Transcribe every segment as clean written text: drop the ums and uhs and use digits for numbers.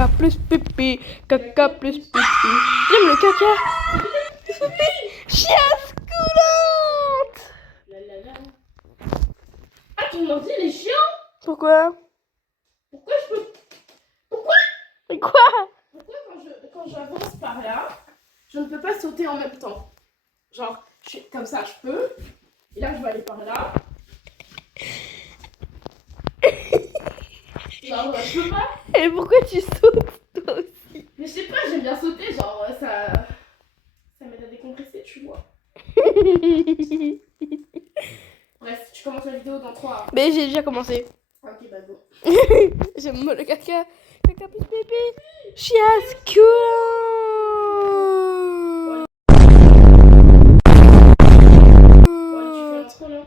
Caca plus pipi. Caca plus pipi. J'aime le caca. Chiasse coulante. Ah, ton ordi, il est chiant. Pourquoi? Pourquoi je peux... Pourquoi quand j'avance par là, je ne peux pas sauter en même temps? Genre, je suis comme ça, je peux. Et là, je vais aller par là. Genre, je peux pas. Et pourquoi tu sautes toi aussi? Mais je sais pas, j'aime bien sauter, genre, ça m'aide à décompresser, tu vois. Bref, tu commences la vidéo dans 3. Mais j'ai déjà commencé. Ok, bah go. J'aime le caca. Caca plus pipi. Chiasse coulante. Bon, allez, tu fais l'intro là.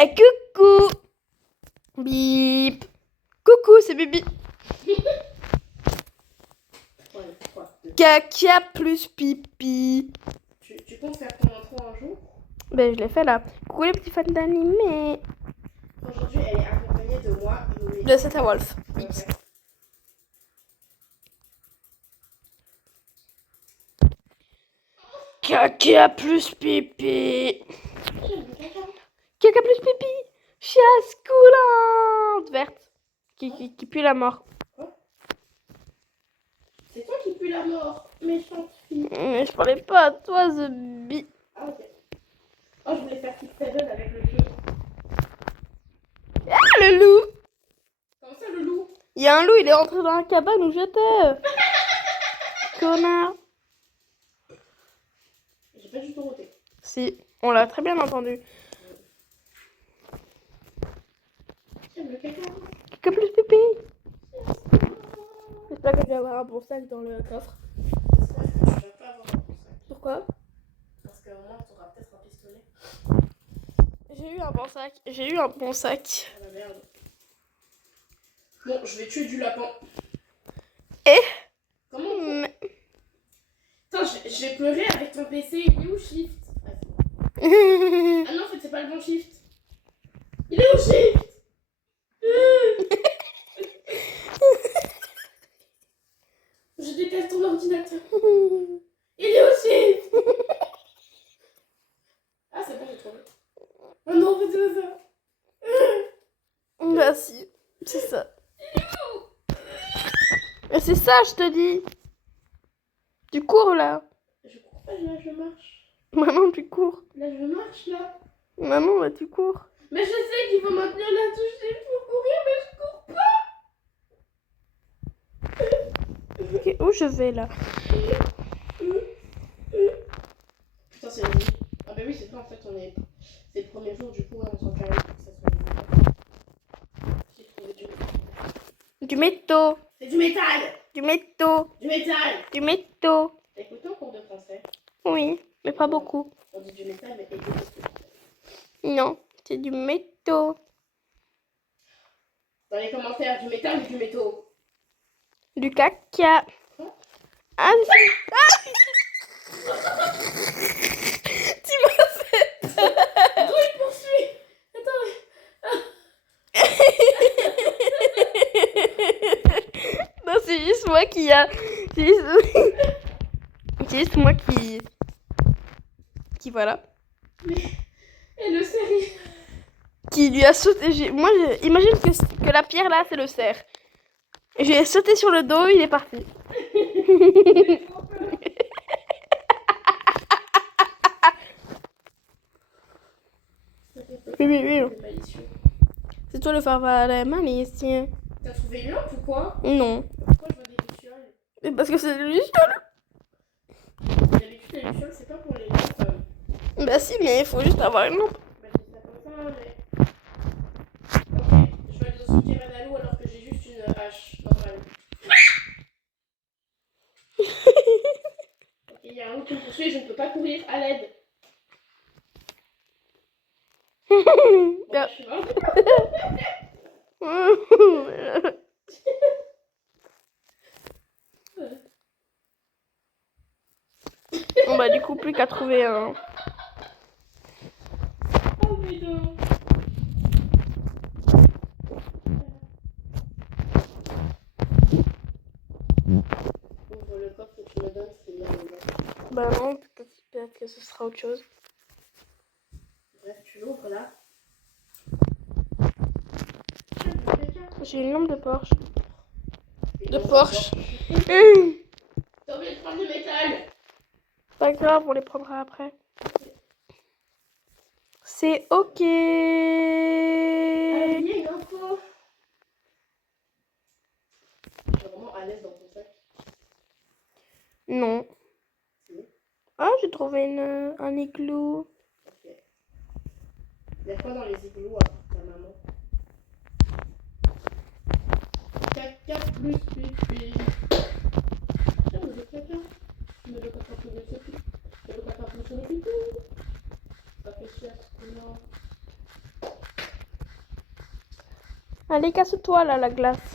Eh coucou. Bip. Coucou, c'est Bibi. Ouais, 3, 2. Caca plus pipi. Tu comptes faire ton intro un jour? Ben, je l'ai fait là. Coucou les petits fans d'animé. Aujourd'hui, elle est accompagnée de moi. De Seta Wolf. Ouais. Caca plus pipi. J'aime le caca. Caca plus pipi. Chiasse coulante. Verte. Qui pue la mort. C'est toi qui pue la mort, méchante fille. Mais je parlais pas à toi, The Bee. Ah, ok. Oh, je voulais faire Kick Seven avec le jeu. Ah, le loup. Comment ça, le loup? Il y a un loup, il est rentré dans la cabane où j'étais. Connard. J'ai pas du tout roté. Si, on l'a très bien entendu. J'aime le caca. Caca plus pipi. J'espère que je vais avoir un bon sac dans le coffre. J'espère que tu vas pas avoir un bon sac. Pourquoi? Parce qu'au moins, tu auras peut-être un pistolet. J'ai eu un bon sac. J'ai eu un bon sac. Ah la merde. Bon, je vais tuer du lapin. Et Comment on... Mais- Attends, j'ai pleuré avec ton PC. Il est où Shift? Ah non, en fait, c'est pas le bon Shift. Il est où Shift? Je déteste ton ordinateur. Il est où Shift? Ah, c'est bon, j'ai trouvé. Oh non, en fait, c'est pas ça. Bah si, c'est ça. Mais c'est ça, je te dis. Tu cours là. Je cours pas, là, je marche. Maman, tu cours. Là, je marche, là. Maman, bah tu cours. Mais je sais qu'il faut maintenir la touche Shift pour courir, mais je cours pas. Ok, où je vais là? Putain, c'est la nuit. Ah bah oui, c'est ça, en fait, c'est le premier jour, du coup, ouais, on s'en fait pour que ça soit les... J'ai trouvé du métal. Du métaux. C'est du métal. Du métaux. Du métal. Du métaux. T'as écouté en cours de français? Oui, mais pas beaucoup. On dit du métal, mais écoute ce que Non, c'est du métaux. dans les commentaires, du métal ou du métaux? Du caca. Quoi? Ah, tu m'as fait peur. Attends, il poursuit. Attends. Non, c'est juste moi qui a... C'est juste... c'est juste moi qui... Voilà. Et le série. Qui lui a sauté... Imagine que la pierre là, c'est le cerf. Je lui ai sauté sur le dos, il est parti. Oui. C'est malicieux. C'est toi le farfalle malicien. T'as trouvé une lampe ou quoi? Non. Pourquoi je vois des lucioles? Mais parce que c'est le luciole. D'habitude, les lucioles, c'est pas pour les lampes. Bah si, mais il faut juste avoir une lampe. Bah, je dis ça comme ça, mais... Ok, je vais aller au cimetière Manalou alors que j'ai juste une hache normale. Ok, il y a un loup qui me poursuit et je ne peux pas courir à l'aide. Bon, bah, je suis morte. Bon bah du coup, plus qu'à trouver un... Oh putain. ce sera autre chose. Bref, tu l'ouvres là. J'ai une lampe de Porsche. Et De on va Porsche. voir. T'as oublié de prendre le métal. Pas grave, on les prendra après. C'est ok. Ah, il y a une info. Je suis vraiment à l'aise dans ton sac. Non. Si. Ah, j'ai trouvé un igloo. Ok. Il y a quoi dans les igloos à ta maman? Caca plus pipi. Tiens, mais le caca. Mais le caca plus le pipi. Mais le caca plus le pipi. Ça fait cher. Non. Allez, casse-toi là, la glace.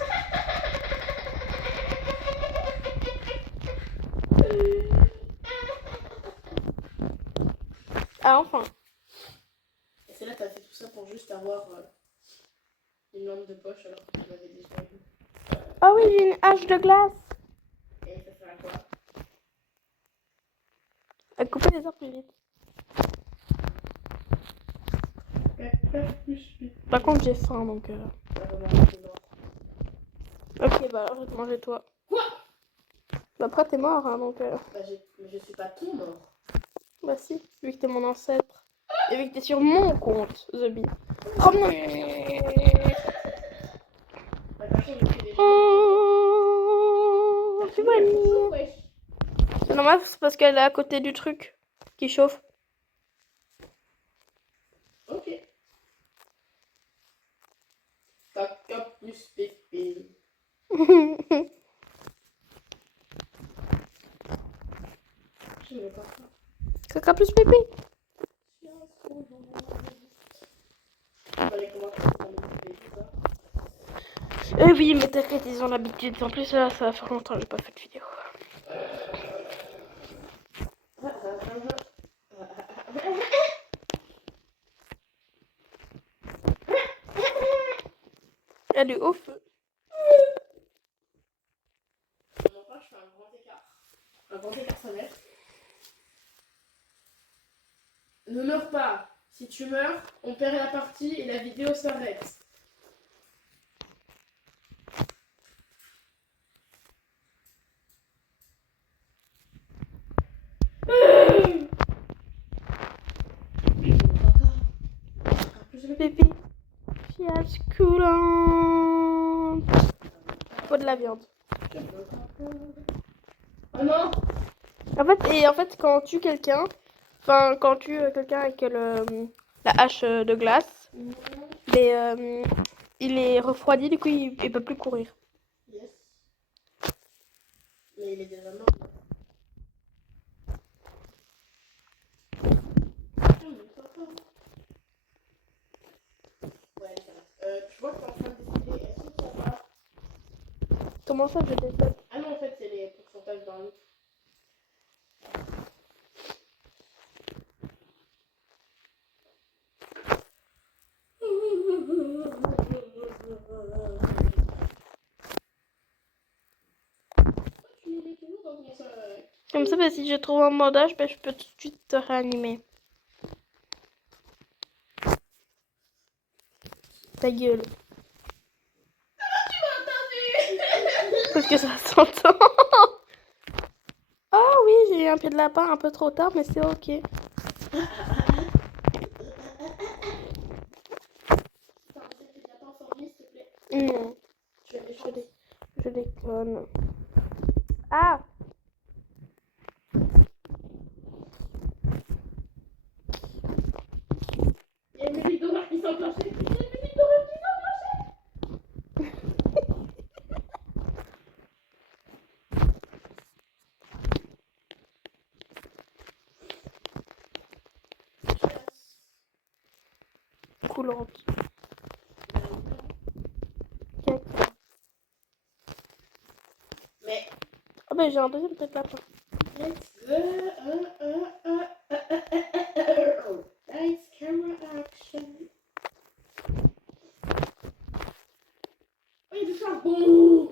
Ah, enfin. Et c'est là que t'as fait tout ça pour juste avoir une lampe de poche alors que tu l'avais déjà eu. Ah oui, j'ai une hache de glace. Et ça sert à quoi? À couper les arbres plus vite. Caca plus pipi. Par contre, j'ai faim donc. Ça va manger mort. Ok, bah alors je vais te manger toi. Quoi? Bah après, t'es mort hein, donc. Bah mais je suis pas ton mort. Bah si, vu que t'es mon ancêtre. Et vu que t'es sur mon compte, The Bee. Oh non. Bah de toute façon, je fais déjà. Oh, tu vois, Bonjour, wesh. c'est normal, c'est parce qu'elle est à côté du truc qui chauffe. Ok. Caca plus pipi. Je ne veux pas ça. Caca plus pipi. Fallait commencer par le pipi, tout ça. Eh oui, mais t'inquiète, ils ont l'habitude. En plus, là, ça va faire longtemps que j'ai pas fait de vidéo. Elle est au feu. Mon frère, je fais un grand écart. Un grand écart solaire. Ne meurs pas. Si tu meurs, on perd la partie et la vidéo s'arrête. Pipi. Fiage coulant. Faut de la viande. Oh non. En fait, quand on tue quelqu'un, enfin, quand on tue quelqu'un avec la hache de glace, mais, il est refroidi, du coup, il peut plus courir. Yes. Mais il est déjà mort. Ouais, ça va. Tu vois que t'es en train de décider, est-ce que ça va? Comment ça, je décide? Ah non, en fait, c'est les pourcentages dans le. Tu les mets toujours dans ton sac. Comme ça, bah, si je trouve un bandage, bah, je peux tout de suite te réanimer. Ta gueule. Tu m'as entendu. Parce que ça s'entend. Ah oui, j'ai eu un pied de lapin un peu trop tard, mais c'est ok. Putain, essaie de pas en former, s'il te plaît. Non, Tu as des choses. je déconne. Ah! Il y a une musique d'horreur qui s'est enclenchée. Il y a une musique d'horreur qui s'est enclenchée. Coulante. Caca. Mais Ah bah j'ai un deuxième pied de lapin. let's go. Lights, camera, action. Oh, il y a du charbon.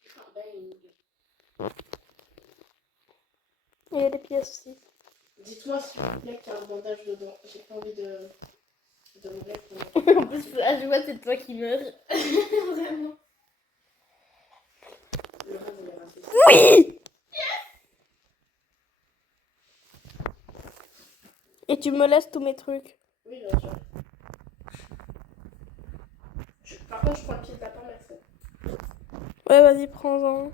Du charbon. souci. Dites-moi s'il vous plaît qu'il y a un bandage dedans. J'ai pas envie de mourir. En plus, là, je vois, c'est toi qui meurs. Vraiment. Le rêve, il est raté. Oui! Et tu me laisses tous mes trucs. Oui, bien sûr. Par contre, je prends le pied de lapin, merci. Ouais, vas-y, prends-en.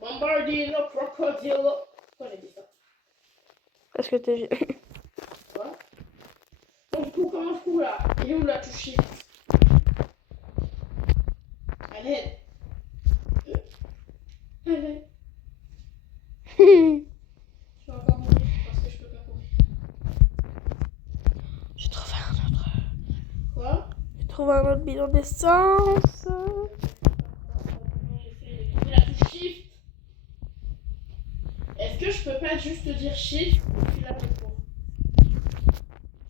Bombardino, crocodile. Pourquoi j'ai dit ça? Parce que t'es... Quoi? Donc, du coup, comment je cours là? Il est où la touche shift? Allez. Allez. Je vais encore mourir parce que je peux pas courir. J'ai trouvé un autre... Quoi? J'ai trouvé un autre bidon d'essence. J'essaie de trouver la touche shift. Est-ce que je peux pas juste dire shift et puis la réponse?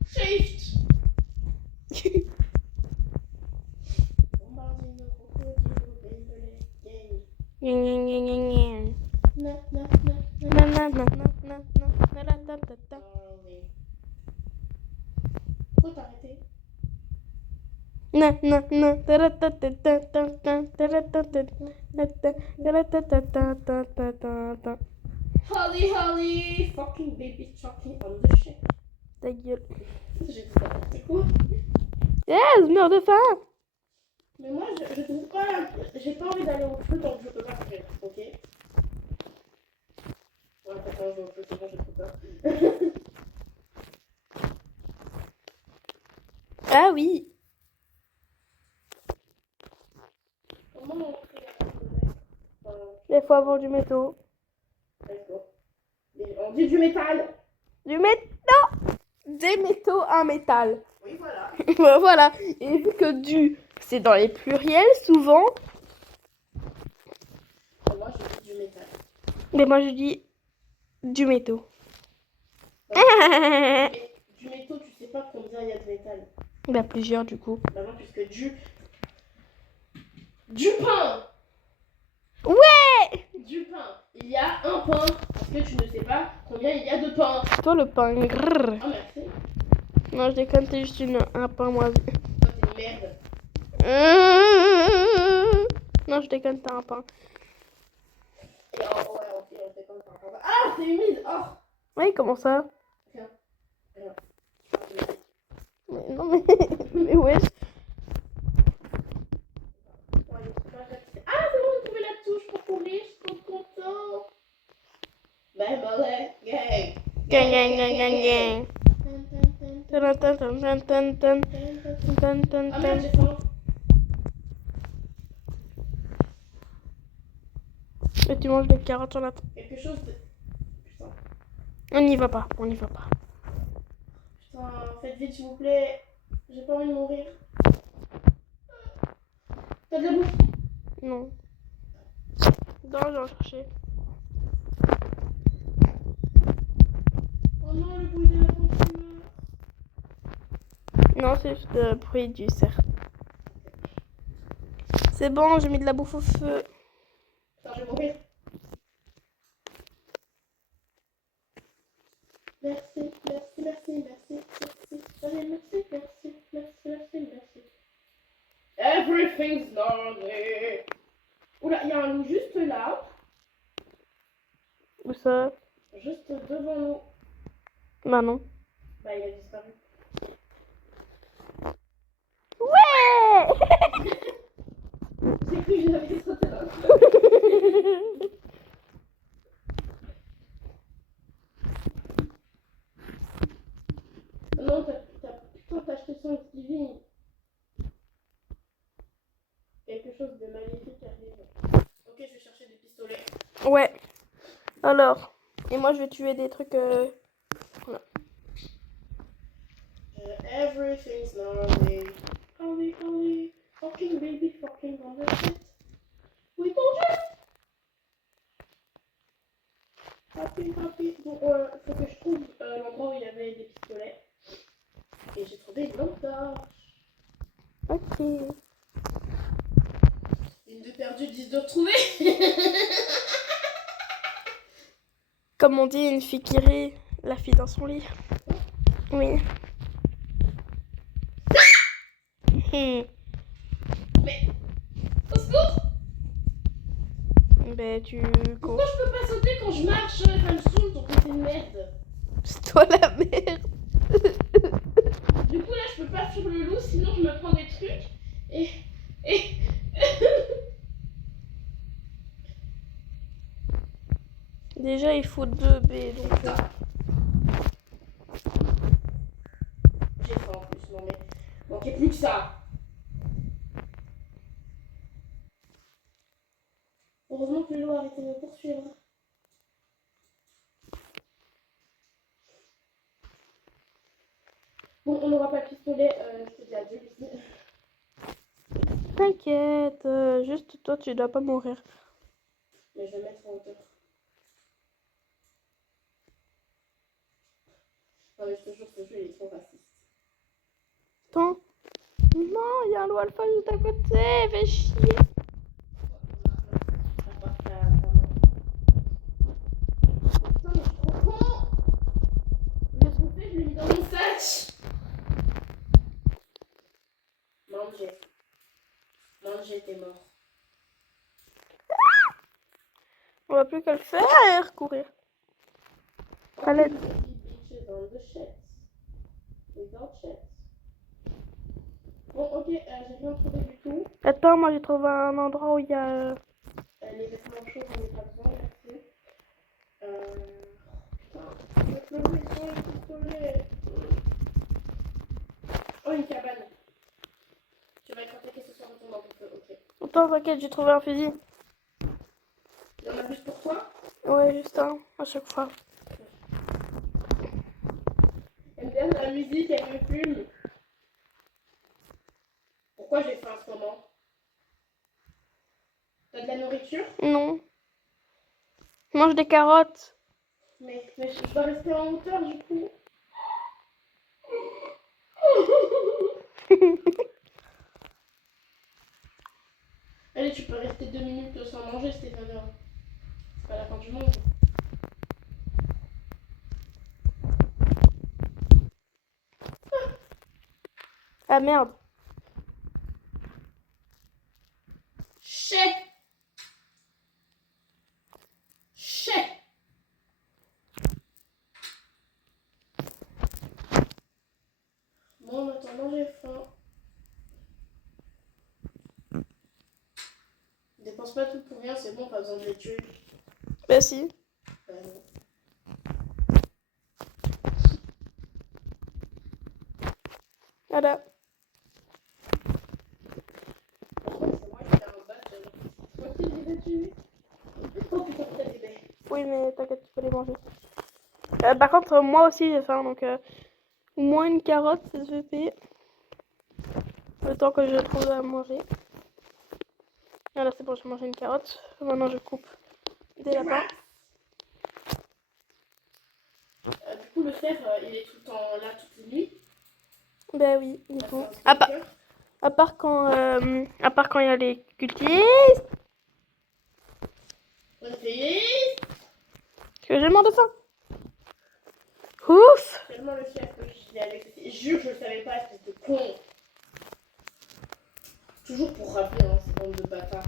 Shift. Bombardino, crocodile, Beyblade, game. Gna, gna, gna, gna, gna. Na, na, Na, na, na. na, na, na, na, na, na, na, na, na. Ah oui. Pourquoi t'as arrêté? Na, na, na. Ta, ta, ta, ta, ta, ta, ta, ta, ta, ta, ta, ta, ta, ta, ta, ta, ta, ta. Holly, Holly, fucking baby talking on the shit. Ta gueule. J'ai dit n'importe quoi. Yes, meurs de faim. Mais moi, je trouve pas. J'ai pas envie d'aller au feu tant que je peux pas courir, ok? Ouais, quand je vais au feu, c'est bon, j'ai trop peur. Ah oui. Comment on fait la feu? Il faut avoir du métaux. Let's go. On dit du métal. Du métal. Des métaux, un métal. Oui, voilà. Voilà. Et vu que du, c'est dans les pluriels souvent. Moi, je dis du métal. Mais moi je dis du métaux. Mais du métaux, tu sais pas combien il y a de métal. Il y a plusieurs du coup. Bah non, puisque du pain. Ouais. Du pain. Il y a un pain. Parce que tu ne sais pas combien il y a de pain. Toi le pain. Grrr. Ah, merci. Non, je déconne, t'es juste un pain moisi. Toi, t'es une merde. Non, je déconne, t'as un pain. Et oh, ouais, on fait comme ça. Ah, c'est humide. Oh. Oui, comment ça? Rien. Mais non, mais. Mais wesh. Ah, c'est bon, j'ai trouvé la touche pour courir. Je suis trop content. Bye, bye, gang. Gang, gang, gang, gang, gang. Tan, tan, tan, tan, tan, tan. Tan, tan, Ah, merde, tan. j'ai faim. Et tu manges des carottes en attendant. Quelque chose de. Putain. On n'y va pas, on n'y va pas. Putain, faites vite, s'il vous plaît. J'ai pas envie de mourir. T'as de la bouffe? Non. Non, je vais en chercher. Oh non, le bruit de la bouffe qui meurt. Non, c'est juste le bruit du cerf. C'est bon, j'ai mis de la bouffe au feu. Putain, je vais mourir. Merci, merci, merci, merci, merci. Allez, merci, merci, merci, merci, merci. Everything's lovely. Oula, il y a un loup juste là. Où ça? Juste devant nous. Bah non. Bah, il a disparu. Ouais. J'ai cru que j'avais sauté là. Non, t'as acheté son Living. Quelque chose de magnifique arrive. Ok, je vais chercher des pistolets. Ouais. Alors. Et moi, je vais tuer des trucs. Voilà. Everything's lovely. Holly, Holly. Fucking baby, fucking on the shit. Oui, bonjour. Happy, happy. Bon, faut que je trouve l'endroit où il y avait des pistolets. Et j'ai trouvé une lampe torche. Ok. Une de perdue, 10 de retrouvée. comme on dit, une fille qui rit, la fille dans son lit. Oui. Mais. Au secours! Ben, tu... Pourquoi je peux pas sauter quand je marche? Ça me saoule ton côté de merde. C'est toi la merde. Du coup, là, je peux pas fuir le loup, sinon je me prends des trucs. Et. Déjà, il faut 2 B, donc... J'ai faim en plus, non mais. Manquait plus que ça. Heureusement que le loup a arrêté de me poursuivre. Bon, on n'aura pas de pistolet, je te dis adieu, Lucie. T'inquiète, juste toi, tu dois pas mourir. Mais je vais mettre en hauteur. Non mais je te jure, ce jeu il est trop raciste. Attends. Non, il y a un loup alpha juste à côté, fais chier. Putain, mais je suis trop con! Je l'ai trouvé, je l'ai mis dans mon sac! Manger. Manger, t'es mort. On va plus qu'à le faire et recourir. Allez. Bon, ok, j'ai rien trouvé du tout. Attends, moi j'ai trouvé un endroit où il y a... Les vêtements chauds, j'en ai pas besoin, merci. Putain, le pistolet, le pistolet. Oh, une cabane. Tu vas être attaqué ce soir en tombant pour feu, ok. Attends, t'inquiète, j'ai trouvé un fusil. Il y en a juste pour toi? Ouais, juste un, à chaque fois. Elle aime bien la musique, elle me fume. Pourquoi j'ai faim en ce moment? T'as de la nourriture? Non. Je mange des carottes. Mais je dois rester en hauteur du coup. Allez, tu peux rester 2 minutes sans manger, Stéphane. C'est pas la fin du monde. Ah merde. Chais. Bon, en attendant, j'ai faim. Dépense pas tout pour rien, c'est bon, pas besoin de les tuer. Bah si. Non. Voilà. Par contre, c'est moi qui ai un badge. C'est moi qui les ai tués. Oh putain, t'as des baies. Oui, mais t'inquiète, tu peux les manger. Par contre, moi aussi j'ai faim, donc au moins une carotte, ça se fait. Le temps que je trouve à manger. Voilà, c'est bon, j'ai mangé une carotte. Maintenant, je coupe des lapins. Du coup, le cerf, il est tout le temps là, toute les nuits. Ben oui, du Ça coup. fait un stalker. À part quand il y a les cultistes. On fait Que j'ai mort de faim. Ouf. tellement le chef que je l'ai avec. Je jure, je le savais pas, espèce de con. Toujours pour rappeler, hein, ces bandes de bâtards.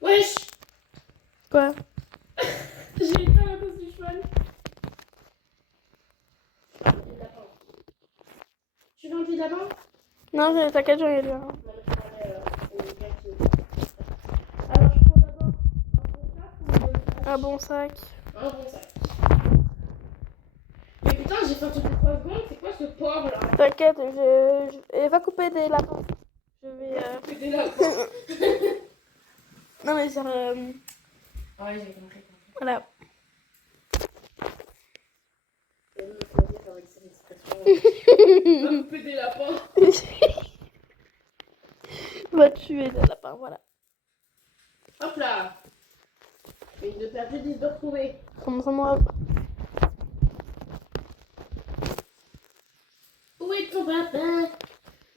Wesh! Quoi? J'ai eu peur à cause du cheval. Tu veux un pied de lapin? Non, t'inquiète, j'en ai déjà. Non, mais je parlais au gars qui... Alors, je prends d'abord un bon sac ou Un bon sac. un bon sac. Mais putain, j'ai faim toutes les 3 secondes, c'est quoi ce porc là? T'inquiète, et va couper des lapins. Je vais... C'est des lapins. Non mais c'est... Ah oui, j'ai compris. Voilà. Il me faut dire avec cette expression. Va couper des lapins. Va tuer des lapins, voilà. Hop là. Une de perdue, 10 de retrouvée. Comment ça moi? Où est ton papa?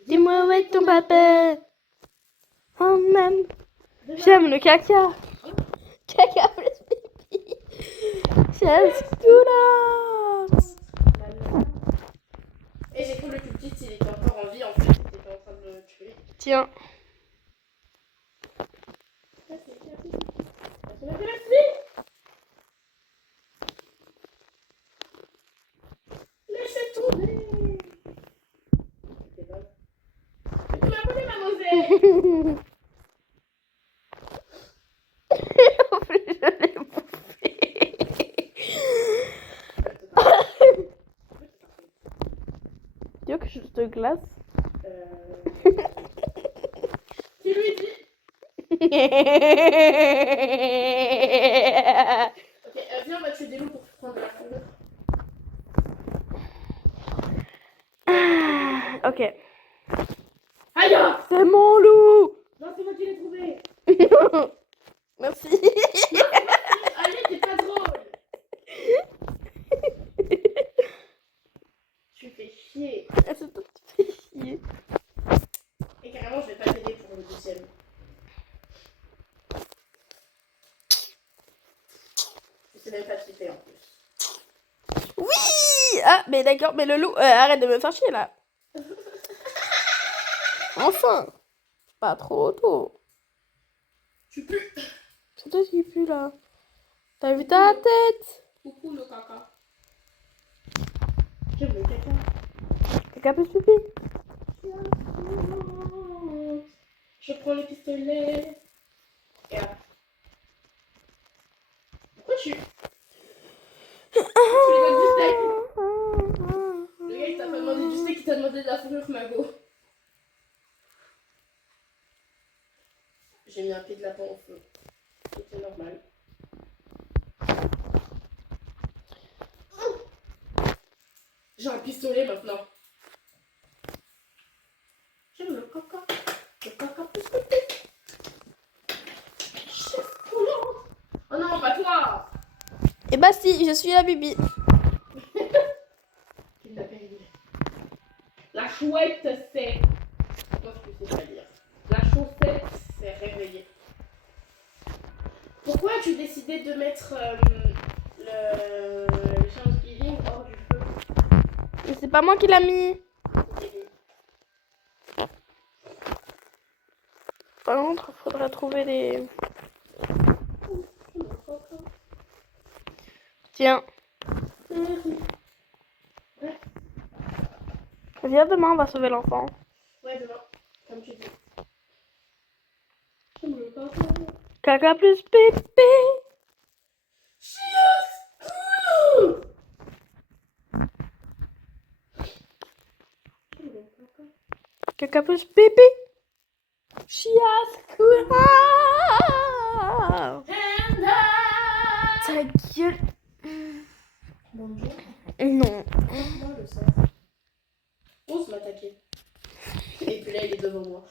Dis-moi où est ton papa? Oh même. J'aime le caca. Caca plus pipi. Just Donuts. Et j'ai cru le plus petit, il était encore en vie en fait, il était en train de me tuer. Tiens. Laissez tomber. C'est bon. Tu m'as volé ma moselle. En plus, je l'ai bouffé. Tu veux que je te glace? Tu lui dis. Ok, viens, on va tuer des loups pour prendre la fourrure. Ok. Aïe! C'est mon loup. Non, c'est moi qui l'ai trouvé. Merci. Allez, t'es pas drôle. Tu fais chier. C'est toi qui te fais chier. Et carrément, je vais pas t'aider pour le deuxième. Je sais même pas flipper en plus. Oui. Ah, mais d'accord, mais le loup, arrête de me faire chier là. Enfin. Pas trop tôt. Tu pues. C'est toi qui pue là. T'as vu ta tête? Coucou le caca. J'aime le caca. Caca plus pipi. Je prends le pistolet. Et hop. Pourquoi tu... Tu lui donnes du steak. Le gars il t'a pas demandé du steak, il t'a demandé de la fourrure magot. J'ai mis un pied de lapin au feu. C'était normal. J'ai un pistolet maintenant. J'aime le caca. Le caca plus que tout. Chef Collant. Oh non, pas toi. Et bah si, je suis la bibi. Tu l'appelles. La chouette c'est... Moi je sais pas lire. La chaussette s'est réveillée. Pourquoi as-tu décidé de mettre le Thanksgiving hors du feu? Mais c'est pas moi qui l'a mis. Par contre, faudrait trouver des... Tiens. Viens demain, on va sauver l'enfant. Ouais, demain, comme tu dis. J'aime le caca. Caca plus pipi. Caca plus pipi. Chiasse. Ta gueule. Bonjour. Non. Moi le sang. Ose m'attaquer. Et puis là, il est devant moi.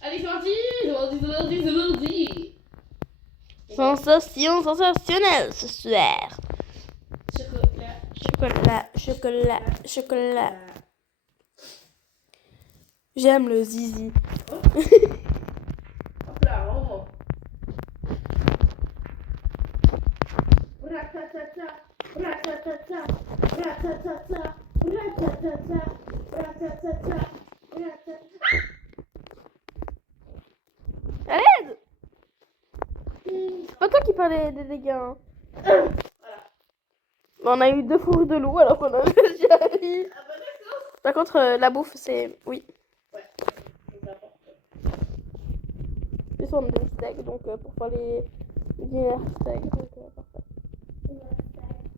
Allez, c'est parti. C'est parti. Sensation sensationnelle ce soir. Chocolat. Chocolat, chocolat, chocolat. J'aime le zizi. Hop là, rends-moi. Ratatata, ratatata, ratatata, ratatata, ratatata, ratatata. À l'aide! C'est pas toi qui parlais des dégâts. Hein. Voilà. On a eu 2 fourrures de loup alors qu'on a déjà eu. Ah bah d'accord. Par contre, la bouffe, c'est... Oui. Ouais, je vous apporte. Ils sont des steaks, donc pour faire les dîners steaks. Donc, parfait.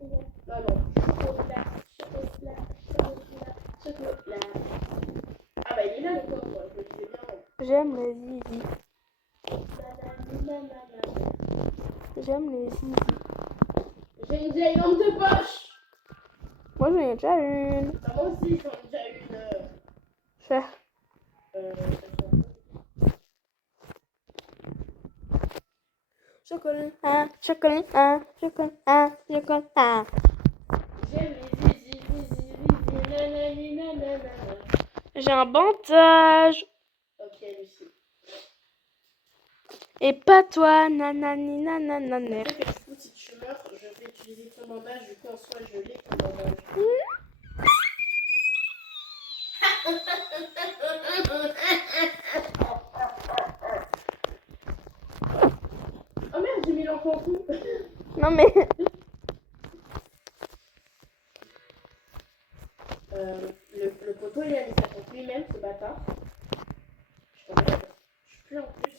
Non, non. Chocolat, chocolat, chocolat, chocolat. Ah bah il est là le corps, moi. Je le disais bien. J'aime les zizi. J'aime les zizi. J'ai une vieille lampe de poche. Moi, j'en ai déjà une. Bah, moi aussi, j'en ai déjà une. Cher. Chocolat, chocolat, chocolat, chocolat. J'aime les zizi, zizi, zizi, nanani, nanana. J'ai un bandage. Ok, Lucie. Et pas toi, nanani nanananer. Tu sais que du coup, si tu meurs, je vais utiliser ton bandage. Du coup, en soi, je l'ai ton bandage. Oh merde, j'ai mis l'enfant en coup. Non mais... Le poteau, il a mis ça contre lui-même, ce bâtard. Je t'emmerde. Je suis plus en plus.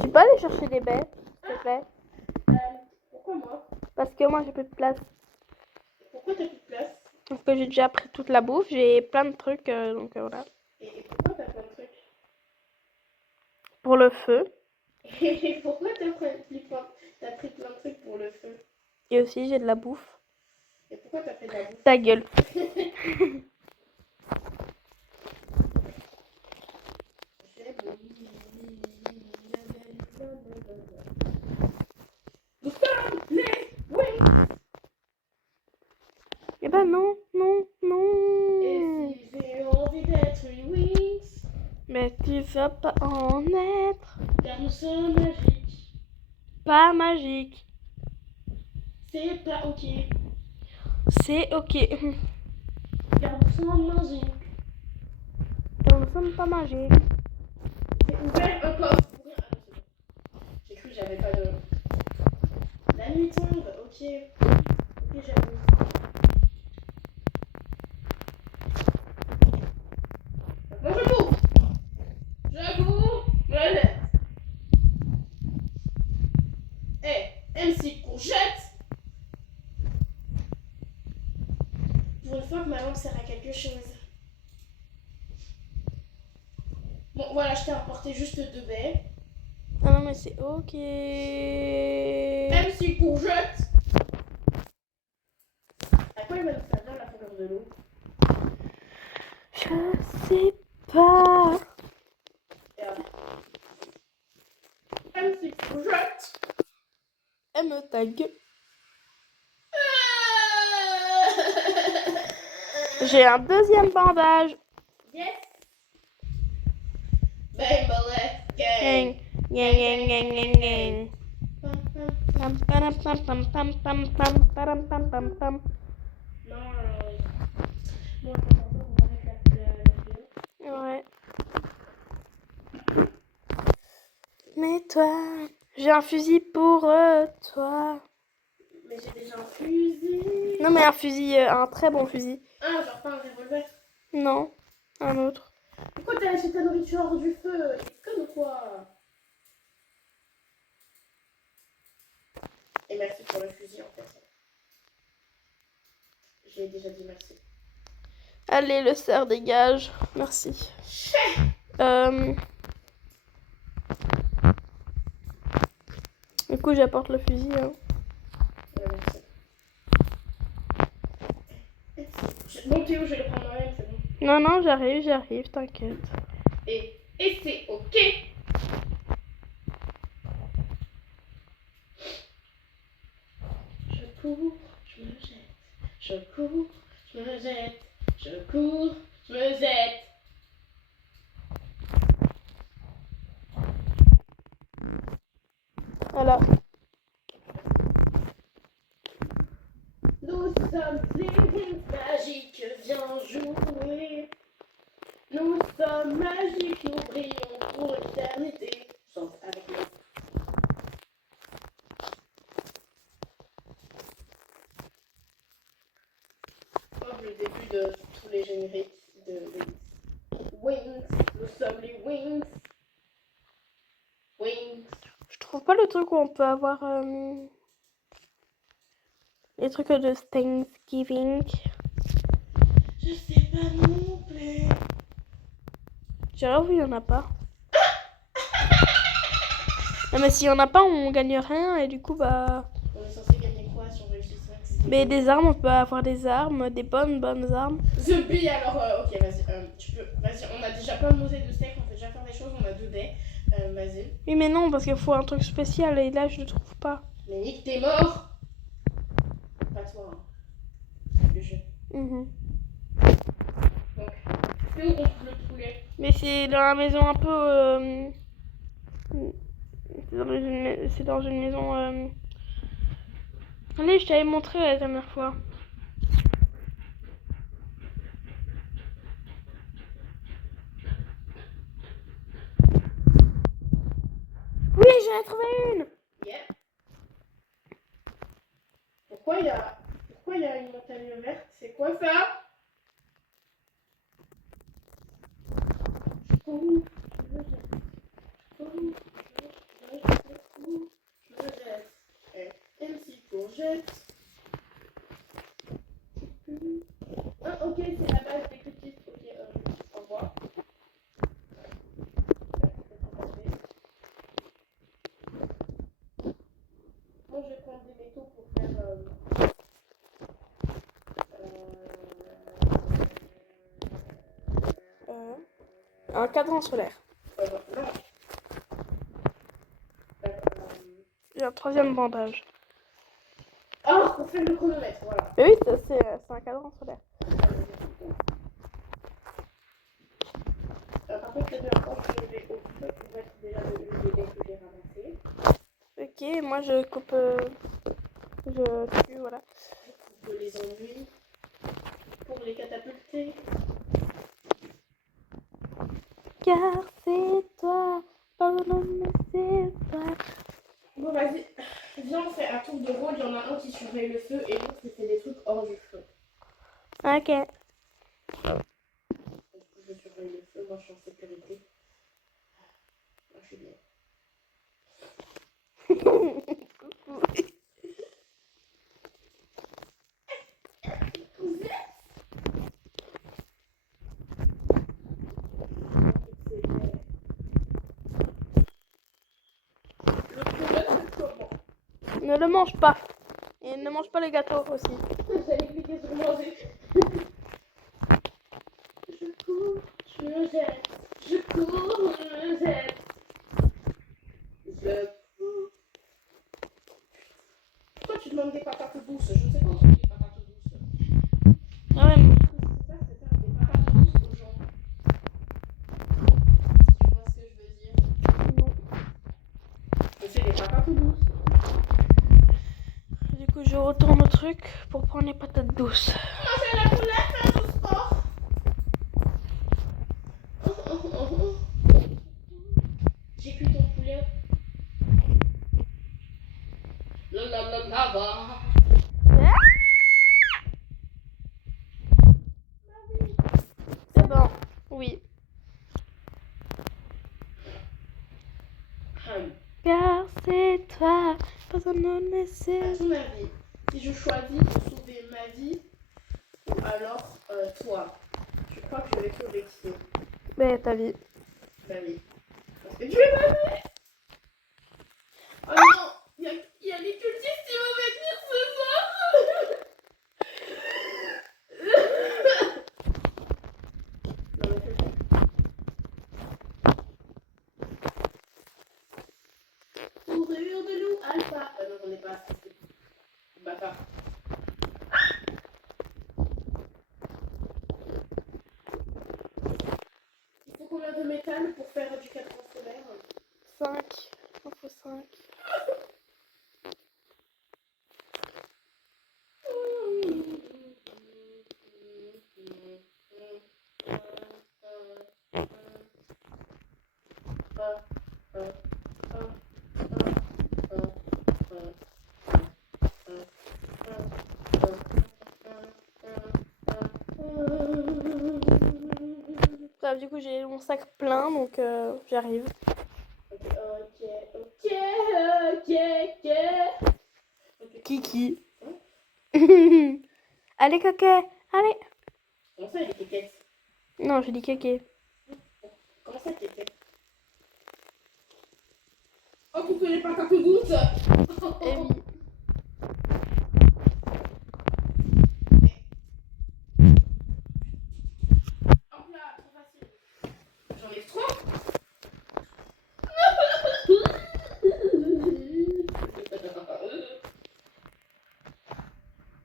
Tu peux aller chercher des baies, s'il te plaît? Pourquoi moi? Parce que moi j'ai plus de place. Pourquoi t'as plus de place? Parce que j'ai déjà pris toute la bouffe, j'ai plein de trucs, donc voilà. Et pourquoi t'as plein de trucs? Pour le feu. Et pourquoi t'as pris plein de trucs pour le feu? Et aussi j'ai de la bouffe. Et pourquoi t'as fait de la bouffe? Ta gueule. Eh ben non, non, non. Et si j'ai envie d'être une Wings? Mais tu vas pas en être. Car nous sommes magiques. Pas magique. C'est pas ok. C'est ok. Car nous sommes magiques. Nous ne sommes pas magiques. C'est ouvert un coffre. Ah non, c'est bon. J'ai cru que j'avais pas de... La nuit tombe, ok. Ok, j'avoue. Maintenant je cours. Je cours. Voilà. MC courgette. Pour une fois que ma lampe sert à quelque chose. Bon, voilà, je t'ai apporté juste 2 baies. Ah non mais c'est ok. MC courgette. À quoi il va nous servir la couleur de l'eau? Je sais pas. MC courgette. Aime ta gueule. J'ai un deuxième bandage. Yes. Bambolette gang. Gang, gang, gang, gang, gang, gang. Pam, pam, pam, pam, pam, pam, pam, pam, pam, pam, pam. Non, bon, on va mettre la vidéo. Ouais. Mais toi, j'ai un fusil pour toi. Mais j'ai déjà un fusil. Non mais un fusil, un très bon fusil. Ah, genre pas un revolver. Non, un autre. Pourquoi t'as lâché ta nourriture hors du feu? Comme quoi? Et merci pour le fusil en fait. J'ai déjà dit merci. Allez, le cerf dégage. Merci. Du coup, j'apporte le fusil. Hein. Merci. Bon, Théo, je vais le prendre moi-même, c'est bon. Non, non, j'arrive, t'inquiète. Et c'est ok. Je cours, je me jette. Je cours, je me jette. Je cours, je me jette. Voilà. Nous sommes les Wings magiques, viens jouer. Nous sommes magiques, nous brillons pour l'éternité. Chante avec moi. Comme le début de tous les génériques de Wings. Wings, nous sommes les Wings. Wings. Je trouve pas le truc où on peut avoir les trucs de Thanksgiving. Je sais pas non plus. J'avoue, il y en a pas. Non, mais s'il y en a pas, on gagne rien et du coup, bah. On est censé gagner quoi si on réussit ça? Mais des armes, on peut avoir des armes, des bonnes armes. The Bee, alors, ok, vas-y, tu peux, vas-y, on a déjà plein de mosaïques de steak, on peut déjà faire des choses, on a 2 baies, vas-y. Oui, mais non, parce qu'il faut un truc spécial et là, je le trouve pas. Mais Nick, t'es mort. Pas toi, hein. du jeu. Mhm. Donc, c'est où qu'on trouve le poulet? Mais c'est dans la maison un peu... c'est dans une maison... Allez, je t'avais montré la dernière fois. Oui, j'en ai trouvé une. Yeah. Pourquoi il y a une montagne verte? C'est quoi ça? Je cours, je me jette. Je cours, je me jette. MC courgette. Ah, ok, c'est la base des cookies. Ok, au revoir. Moi, je vais prendre des métaux pour faire... Un cadran solaire. non. J'ai un troisième bandage. Oh, pour faire le chronomètre, voilà. Et oui, ça, c'est un cadran solaire. Par contre, les deux proches, je vais au feu pour mettre déjà le délai que j'ai ramassé. Ok, moi je coupe... je tue, voilà. Je coupe les ennuis pour les catapulter. Car c'est toi, pardon, mais c'est toi. Bon, vas-y. Viens, on fait un tour de rôle. Il y en a un qui surveille le feu et l'autre qui fait des trucs hors du feu. Ok. Donc, je surveille le feu. Moi, je suis en sécurité. Moi, je suis bien. Le poulet, c'est comment? Ne le mange pas. Et ne mange pas les gâteaux aussi. J'allais cliquer sur manger. Je cours, je me jette. Je cours, je me jette. Je cours. Pourquoi tu demandes des patates douces? Je ne sais pas où sont les patates douces. Ah ouais, mais... C'est ça, des patates douces aux gens. Tu vois ce que je veux dire? non. Je fais des patates douces. Du coup, je retourne au truc pour prendre les patates douces. Manger la poulette, faire du sport. J'ai cuit ton poulet. La va. C'est bon. Oui. Car c'est toi, personne ne le À sait. ton avis, si je choisis de sauver ma vie, ou alors toi, tu crois que je vais sauver qui? Mais ta vie. Ma vie. Parce que tu es ma vie. Oh non, il y a les cultistes qui vont venir ce soir. Non, mais c'est Fourrure de loup alpha. Non, on n'est pas assisté. Bâtard. Il faut combien de métal pour faire du cadran solaire? 5. Il en faut 5. Bref, du coup, j'ai mon sac plein, donc j'arrive. Ok. Kiki. Allez, coquet. Allez. Comment ça, il est kékette? Non, j'ai dit kéké. Comment ça, kékette? Oh, couper les patates douces. Eh oui. Hop là, trop facile. J'en ai trop.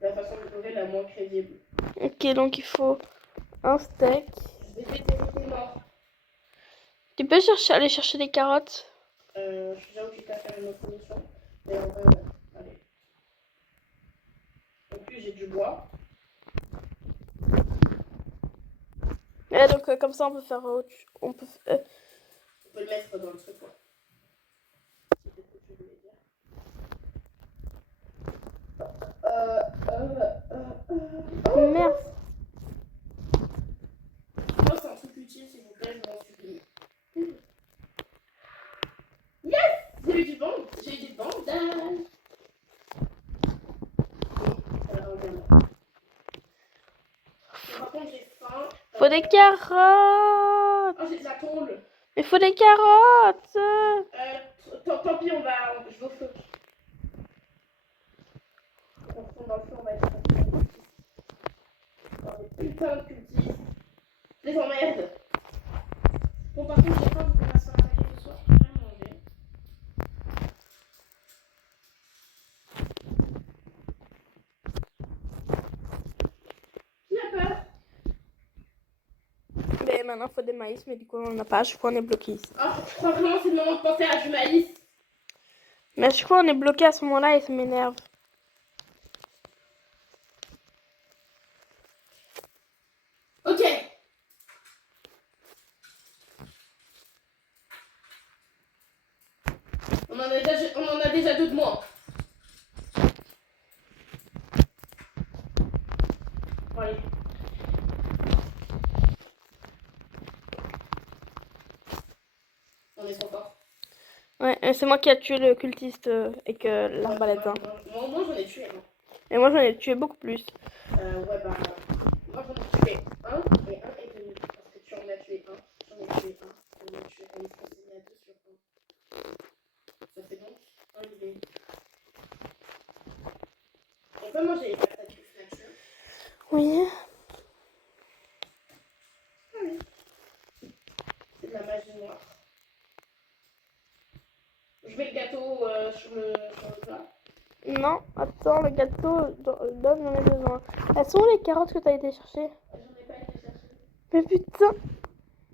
La façon de trouver la moins crédible. Ok, donc il faut un steak. Je vais péter tes morts. Tu peux aller chercher des carottes? Je suis déjà occupée à faire une autre solution. Mais en vrai, ouais. Allez. En plus, j'ai du bois. Et donc comme ça on peut faire on peut On peut le mettre dans le truc, quoi. C'est ce que tu voulais dire. Merde. Moi, c'est un truc utile, s'il vous plaît, je m'en supplie. Yes! J'ai eu du bandage. J'ai eu du bandage. Regarde. Par contre, j'ai faim. Faut des carottes. Oh, j'ai de la tôle. Il faut des carottes. Tant pis, je vais au feu. On retourne dans le feu, on va être des putains de cultistes. Je les emmerde. Bon, par contre, j'ai faim, donc on va se faire attaquer ce soir. Je vais rien manger. Qui a peur? Mais maintenant faut des maïs, mais du coup on en a pas. Je crois qu'on est bloqué ici. Ah, franchement, c'est le moment de penser à du maïs. Mais je crois qu'on est bloqué à ce moment-là et ça m'énerve. Ok. On en a déjà deux de moins. Bon, allez. On est trop fort. Ouais, c'est moi qui a tué le cultiste avec l'arbalète. Hein. Moi, j'en ai tué un. Et moi j'en ai tué beaucoup plus. Ouais, bah. Moi, j'en ai tué un et demi. Parce que tu en as tué un. J'en ai tué un. J'en ai tué un. Il s'est mis à 2 sur 1. Ça fait donc un idée. On peut manger les patates douces nature. Oui. Ah oui. C'est de la magie noire. Je mets le gâteau sur le plat. Non, attends, le gâteau, donne, j'en ai besoin. Elles sont où les carottes que t'as été chercher? J'en ai pas été chercher. Mais putain,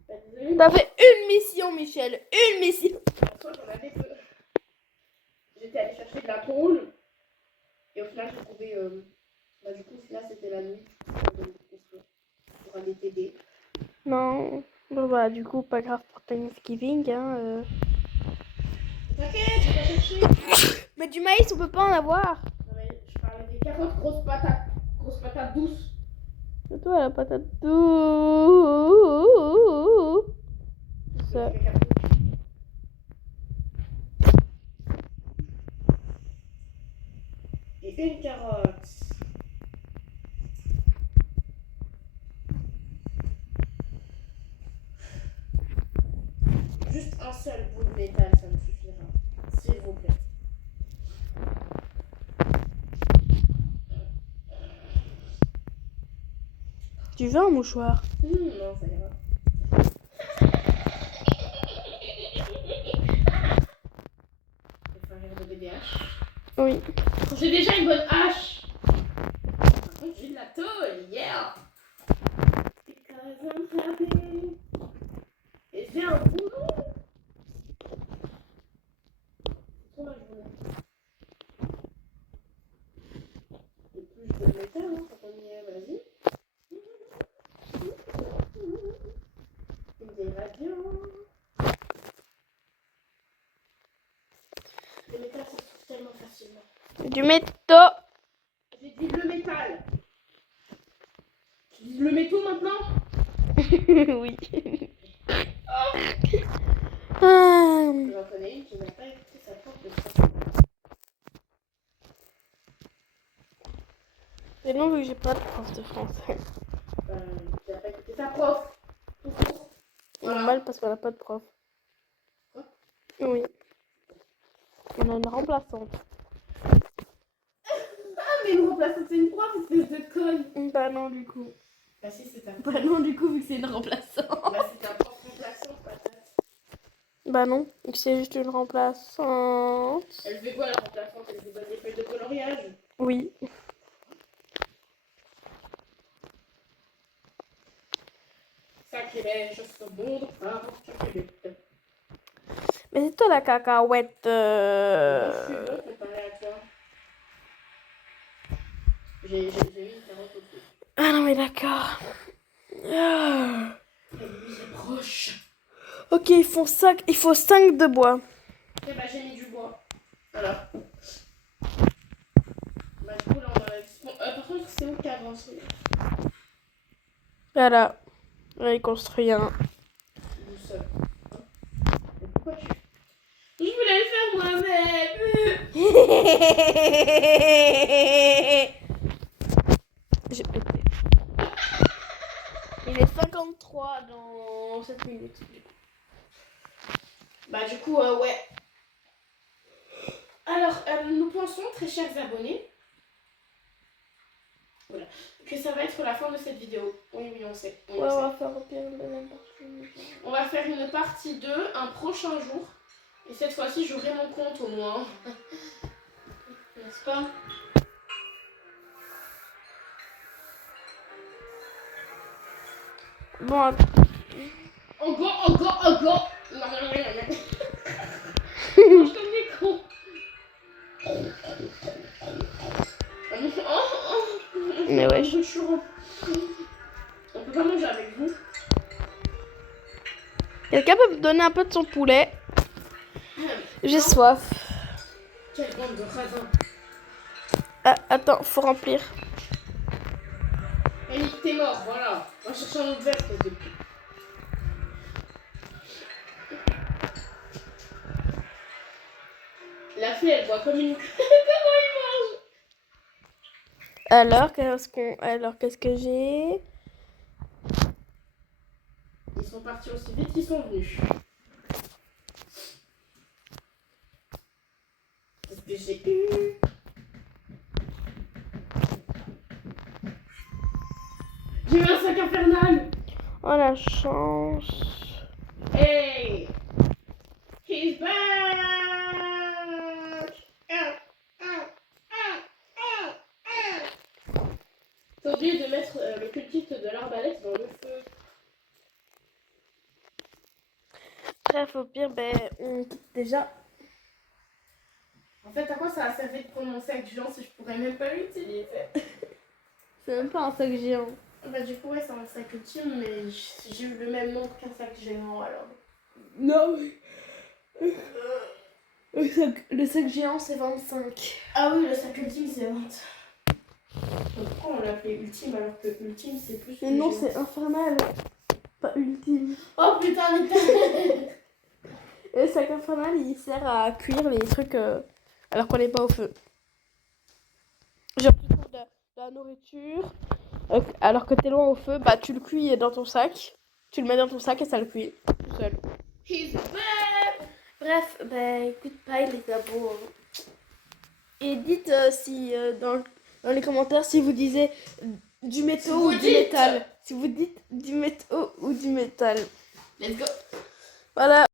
Bah, désolée. t'as fait une mission, Michel, une mission. En soi, j'en avais peu. J'étais allée chercher de la tôle. Et au final, j'ai trouvé. Bah, du coup, au final, c'était la nuit. Pour aller t'aider. Non, bon bah du coup, pas grave pour Thanksgiving, hein. T'inquiète, je vais pas chercher. Mais du maïs, on peut pas en avoir. Non, mais je parlais des carottes, grosses patates. Grosses patates douces. Et toi, la patate douce. Ça. Et une carotte. Juste un seul bout de métal, ça me suffira. S'il vous plaît. Tu veux un mouchoir? Non, ça ira. Je vais faire rire de bébé hache. Oui. J'ai déjà une bonne hache. Par contre, j'ai de la tôle, yeah. Because I'm happy. Et j'ai un boulot. Trop la journée. Et plus je peux le mettre, hein, quand on y est, vas-y. Des radios. Le métal, ça se trouve tellement facilement. Du métaux. J'ai dit le métal. Tu dis le métaux maintenant? Oui. Ah. J'en connais une qui n'a pas écouté sa prof de français. Et non, vu que j'ai pas de prof de français. Qui n'a pas écouté sa prof. Tout court. Voilà. Normal parce qu'on a pas de prof. Quoi? Oui. On a une remplaçante. Ah, mais une remplaçante, c'est une prof, espèce de conne. Bah non, du coup. Bah si, c'est un Bah non, du coup, vu que c'est une remplaçante. Bah c'est un prof remplaçant, patate. Bah non, c'est juste une remplaçante. Elle fait quoi la remplaçante? Elle fait des feuilles de coloriage? Oui. Sacré belge, ce monde part, sacré vite. Mais c'est toi la cacahuète. Je suis bon comparé à toi. J'ai mis une carotte au feu. Ah non mais d'accord. Ah. Et lui, c'est proche. Ok, il faut 5 de bois. Ok, bah j'ai mis du bois. Voilà. Bah du coup là on a... par contre c'est où le cadre Voilà. Là, il construit un. Tout seul. Et pourquoi tu... Je voulais le faire moi-même. J'ai pété. Il est 53 dans 7 minutes. Bah du coup, ouais. Alors, nous pensons, très chers abonnés, voilà, que ça va être la fin de cette vidéo. Oui, on sait. Oui, Ouais, on on va sait. faire au pire une deuxième partie. On va faire une partie 2 un prochain jour. Et cette fois-ci, j'aurai mon compte au moins. N'est-ce pas? Bon, att- Encore. Mange comme des cons. Mais wesh. On peut pas manger avec vous. Quelqu'un peut me donner un peu de son poulet? J'ai soif. Quelle bande de radins. Ah, attends, faut remplir. Yannick, t'es mort, voilà. On va chercher un autre verre, espèce de pute. La fille, elle boit comme une... Comment il mange? Alors, qu'est-ce que j'ai? Ils sont partis aussi vite qu'ils sont venus. Qu'est-ce que j'ai eu? J'ai eu un sac infernal. Oh la chance. Hey! He's back! T'as oublié de mettre le cultiste de l'arbalète dans le feu. Bref, au pire, ben, on quitte déjà. En fait, à quoi ça a servi de prendre mon sac géant si je pourrais même pas l'utiliser? C'est même pas un sac géant. Bah du coup, ouais, c'est un sac ultime, mais j'ai eu le même nombre qu'un sac géant, alors. Non, mais... Le sac géant, c'est 25. Ah oui, le sac ultime, c'est 20. Donc, pourquoi on l'appelait ultime alors que ultime, c'est plus... Mais non, c'est infernal. Pas ultime. Oh putain, Et le sac infernal, il sert à cuire les trucs alors qu'on n'est pas au feu. Genre, tu trouves de la nourriture, alors que t'es loin au feu, bah tu le cuis dans ton sac. Tu le mets dans ton sac et ça le cuit tout seul. He's back! Bref, bah écoute, pareil les abos. Et dites si dans les commentaires si vous disiez du métaux ou du métal. Si vous dites du métaux ou du métal. Let's go! Voilà.